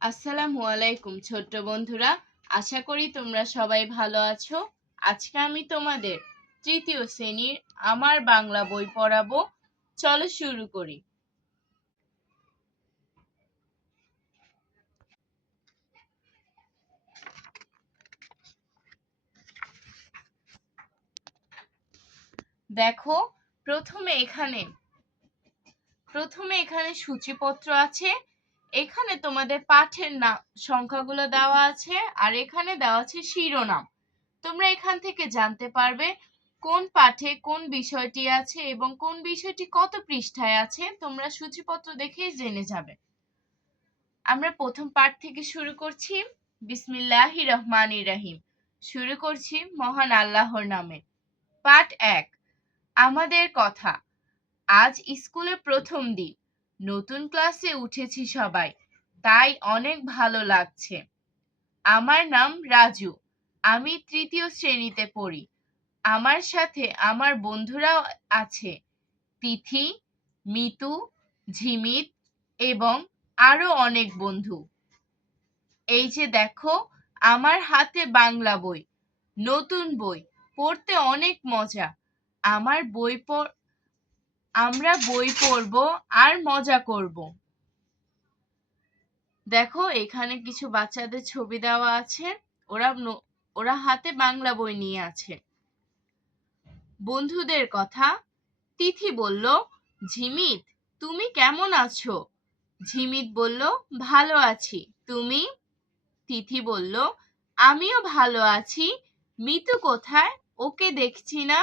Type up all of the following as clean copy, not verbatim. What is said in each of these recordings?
আসসালামু আলাইকুম ছোট্ট বন্ধুরা, আশা করি তোমরা সবাই ভালো আছো। আজকে আমি তোমাদের তৃতীয় শ্রেণীর আমার বাংলা বই পড়াবো। চলো শুরু করি। দেখো, প্রথমে এখানে সূচিপত্র আছে। এখানে তোমাদের পাঠের সংখ্যাগুলো দেওয়া আছে, আর এখানে দেওয়া আছে শিরোনাম। তোমরা এখান থেকে জানতে পারবে কোন পাঠে কোন বিষয়টি আছে এবং কোন বিষয়টি কত পৃষ্ঠায় আছে। তোমরা সূচিপত্র দেখেই জেনে যাবে। আমরা প্রথম পাঠ থেকে শুরু করছি। বিসমিল্লাহির রহমানির রহিম। শুরু করছি মহান আল্লাহর নামে। পাঠ ১, আমাদের কথা। আজ স্কুলে প্রথম দিন, নতুন ক্লাসে উঠেছি সবাই, তাই অনেক ভালো লাগছে। আমার নাম রাজু, আমি তৃতীয় শ্রেণীতে পড়ি। আমার সাথে আমার বন্ধুরাও আছে, তিথি, মিতু, ঝিমিত এবং আরো অনেক বন্ধু। এই যে দেখো, আমার হাতে বাংলা বই, নতুন বই, পড়তে অনেক মজা। আমরা বই পড়ব আর মজা করব। দেখো, এখানে কিছু বাচ্চাদের ছবি দেওয়া আছে। ওরা হাতে বাংলা বই নিয়ে আছে। বন্ধুদের কথা। তিথি বলল, ঝিমিত, তুমি কেমন আছো? ঝিমিত বলল, ভালো আছি। তুমি? তিথি বলল, আমিও ভালো আছি। মিতু কোথায়? ওকে দেখছি না।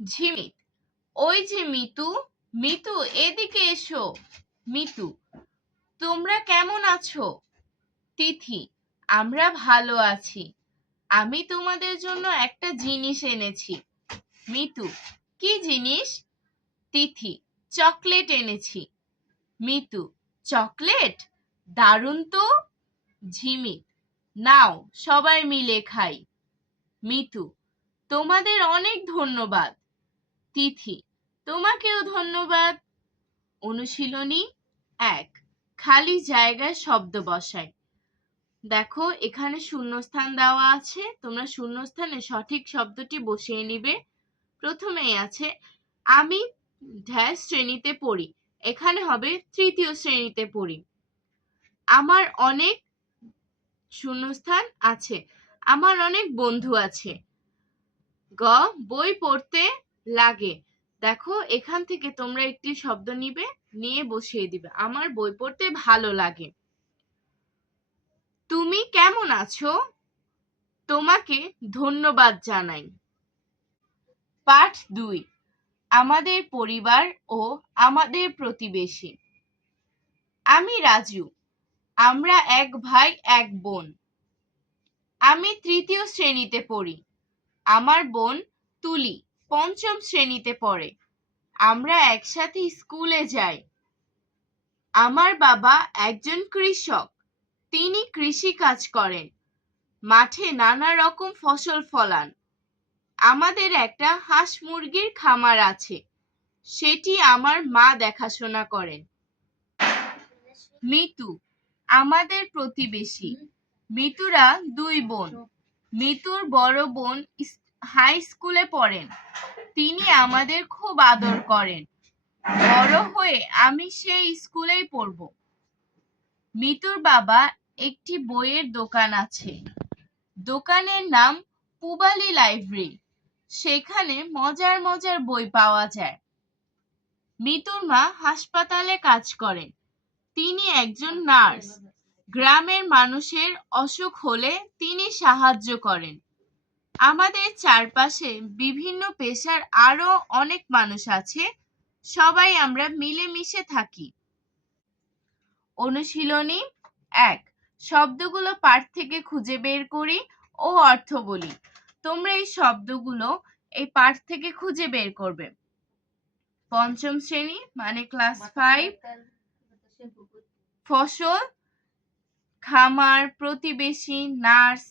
ঝিমিত, ওই যে মিতু। মিতু, এদিকে এসো। মিতু, তোমরা কেমন আছো? তিথি, আমরা ভালো আছি। আমি তোমাদের জন্য একটা জিনিস এনেছি। মিতু, কি জিনিস? তিথি, চকলেট এনেছি। মিতু, চকলেট? দারুণ তো। ঝিমিত, নাও সবাই মিলে খাই। মিতু, তোমাদের অনেক ধন্যবাদ। তিথি, তোমাকেও ধন্যবাদ। অনুশীলনী ১, খালি জায়গায় শব্দ বসাই। দেখো, এখানে শূন্যস্থান দেওয়া আছে। তোমরা শূন্যস্থানে সঠিক শব্দটি বসিয়ে নিবে। প্রথমেই আছে, আমি ড্যাশ শ্রেণীতে পড়ি। এখানে হবে তৃতীয় শ্রেণীতে পড়ি। আমার অনেক শূন্যস্থান আছে। আমার অনেক বন্ধু আছে। গ, বই পড়তে লাগে। দেখো, এখান থেকে তোমরা একটি শব্দ নিবে, নিয়ে বসিয়ে দিবে। আমার বই পড়তে ভালো লাগে। তুমি কেমন আছো? তোমাকে ধন্যবাদ জানাই। পাঠ ২, আমাদের পরিবার ও আমাদের প্রতিবেশী। আমি রাজু, আমরা এক ভাই এক বোন। আমি তৃতীয় শ্রেণীতে পড়ি। আমার বোন তুলি পঞ্চম শ্রেণীতে পড়ে। আমরা একসাথে স্কুলে যাই। আমার বাবা একজন কৃষক, তিনি কৃষি কাজ করেন, মাঠে নানা রকম ফসল ফলান। আমাদের একটা হাঁস মুরগির খামার আছে, সেটি আমার মা দেখাশোনা করেন। মিতু, আমাদের প্রতিবেশী। মিতুরা ২ বোন। মিতুর বড় বোন হাই স্কুলে পড়েন, তিনি আমাদের খুব আদর করেন। বড় হয়ে আমি সেই স্কুলেই পড়ব। মিতুর বাবা একটি বইয়ের দোকান আছে, দোকানের নাম পূবালী লাইব্রেরি। সেখানে মজার মজার বই পাওয়া যায়। মিতুর মা হাসপাতালে কাজ করেন, তিনি একজন নার্স। গ্রামের মানুষের অসুখ হলে তিনি সাহায্য করেন। আমাদের চারপাশে বিভিন্ন পেশার আরো অনেক মানুষ আছে, সবাই আমরা মিলেমিশে থাকি। অনুশীলনী ১, শব্দগুলো পাঠ থেকে খুঁজে বের করি ও অর্থ বলি। তোমরা এই শব্দগুলো এই পাঠ থেকে খুঁজে বের করবে। পঞ্চম শ্রেণী মানে ক্লাস 5, ফসল, খামার, প্রতিবেশী, নার্স,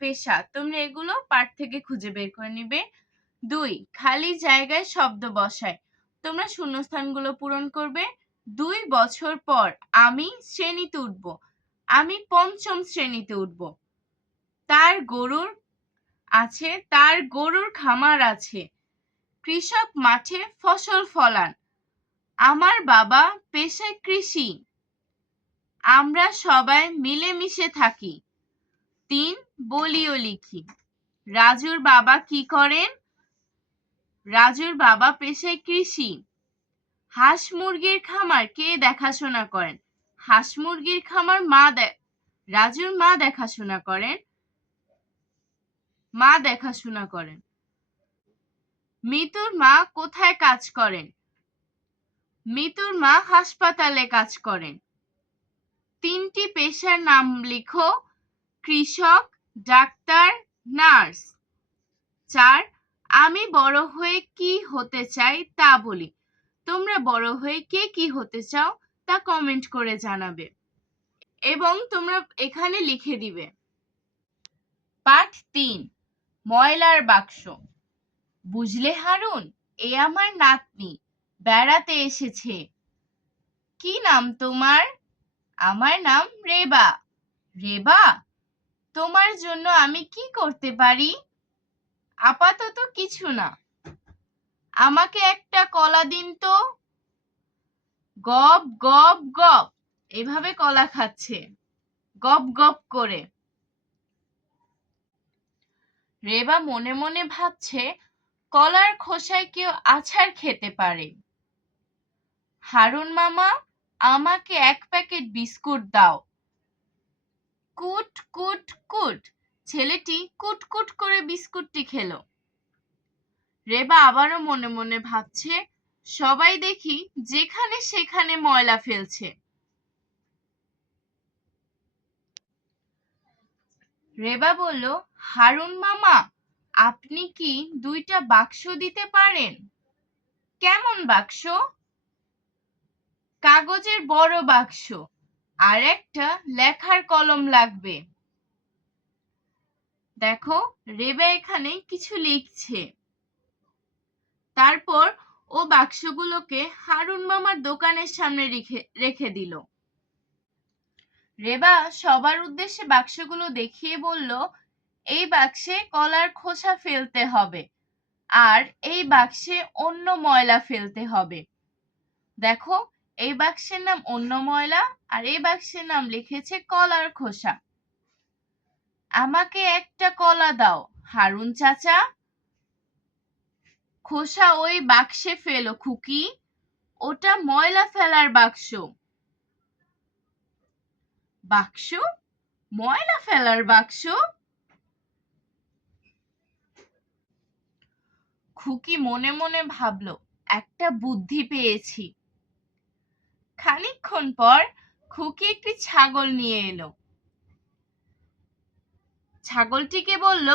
পেশা। তোমরা এগুলো পাঠ থেকে খুঁজে বের করে নিবে। ২, খালি জায়গায় শব্দ বসায়। তোমরা শূন্যস্থানগুলো পূরণ করবে। 2 বছর পর আমি শ্রেণীতে উঠব। আমি 5ম শ্রেণীতে উঠব। তার গরুর খামার আছে। কৃষক মাঠে ফসল ফলান। আমার বাবা পেশায় কৃষি। আমরা সবাই মিলেমিশে থাকি। 3 বলিও লিখি। রাজুর বাবা কি করেন? রাজুর বাবা পেশায় কৃষি। হাঁস মুরগির খামার কে দেখাশোনা করেন? হাঁস মুরগির খামার রাজুর মা দেখাশোনা করেন। মিতুর মা কোথায় কাজ করেন? মিতুর মা হাসপাতালে কাজ করেন। 3টি পেশার নাম লিখো। কৃষক, ডাক্তার, নার্স। 4 আমি বড় হয়ে কি হতে চাই তা বলি। তোমরা বড় হয়ে কে কি হতে চাও তা কমেন্ট করে জানাবে এবং তোমরা এখানে লিখে দিবে। পাঠ 3 ময়লার বাক্স। বুঝলে হারুন, এ আমার নাতনি, বেড়াতে এসেছে। কি নাম তোমার? আমার নাম রেবা। রেবা, তোমার জন্য আমি কি করতে পারি? আপাতত কিছু না। আমাকে একটা কলা দিন তো। গপ গপ গপ, এভাবে কলা খাচ্ছে, গপ গপ করে। রেবা মনে মনে ভাবছে, কলার খোসায় কেউ আছাড় খেতে পারে। হারুন মামা, আমাকে 1 প্যাকেট বিস্কুট দাও। কুট কুট কুট, ছেলেটি কুট কুট করে বিস্কুটটি খেলো। রেবা আবারও মনে মনে ভাবছে, সবাই দেখি যেখানে সেখানে ময়লা ফেলছে। রেবা বলল, হারুন মামা, আপনি কি 2টা বাক্স দিতে পারেন? কেমন বাক্স? কাগজের বড় বাক্স, আর একটা লেখার কলম লাগবে। দেখো, রেবা এখানে কিছু লিখছে। তারপর ও বাক্সগুলোকে হারুন মামার দোকানের সামনে রেখে দিল। রেবা সবার উদ্দেশ্যে বাক্সগুলো দেখিয়ে বলল, এই বাক্সে কলার খোসা ফেলতে হবে আর এই বাক্সে অন্য ময়লা ফেলতে হবে। দেখো, এই বাক্সের নাম অন্য ময়লা আর এই বাক্সের নাম লিখেছে কলার খোসা। আমাকে একটা কলা দাও হারুন চাচা। খোসা ওই বাক্সে ফেলো খুকি, ওটা ময়লা ফেলার বাক্স। বাক্স? ময়লা ফেলার বাক্স? খুকি মনে মনে ভাবলো, একটা বুদ্ধি পেয়েছি। খানিকক্ষণ পর খুকি একটি ছাগল নিয়ে এলো। ছাগলটিকে বলল,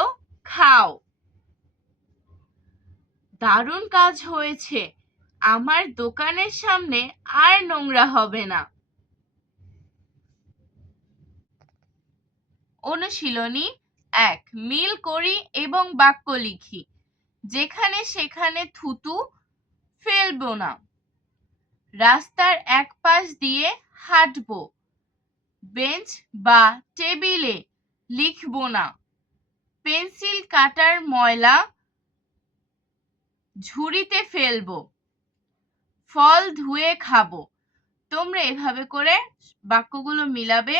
খাও। দারুণ কাজ হয়েছে, আমার দোকানের সামনে আর নোংরা হবে না। অনুশীলনী 1 মিল করি এবং বাক্য লিখি। যেখানে সেখানে থুতু ফেলবো না। রাস্তার এক পাশ দিয়ে হাঁটবো। বেঞ্চ বা টেবিলে লিখবো না। পেন্সিল কাটার ময়লা ঝুড়িতে ফেলবো। ফল ধুয়ে খাবো। তোমরা এভাবে করে বাক্যগুলো মিলাবে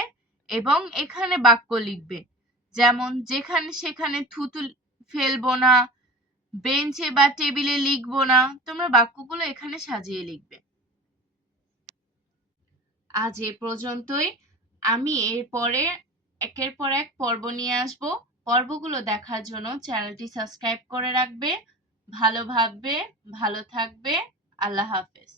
এবং এখানে বাক্য লিখবে। যেমন যেখানে সেখানে থুতু ফেলবো না, বেঞ্চে বা টেবিলে লিখবো না। তোমরা বাক্যগুলো এখানে সাজিয়ে লিখবে। আজ এ পর্যন্তই। আমি এরপরে একের পর এক পর্ব নিয়ে আসবো। পর্বগুলো দেখার জন্য চ্যানেলটি সাবস্ক্রাইব করে রাখবে। ভালো ভাববে, ভালো থাকবে। আল্লাহ হাফেজ।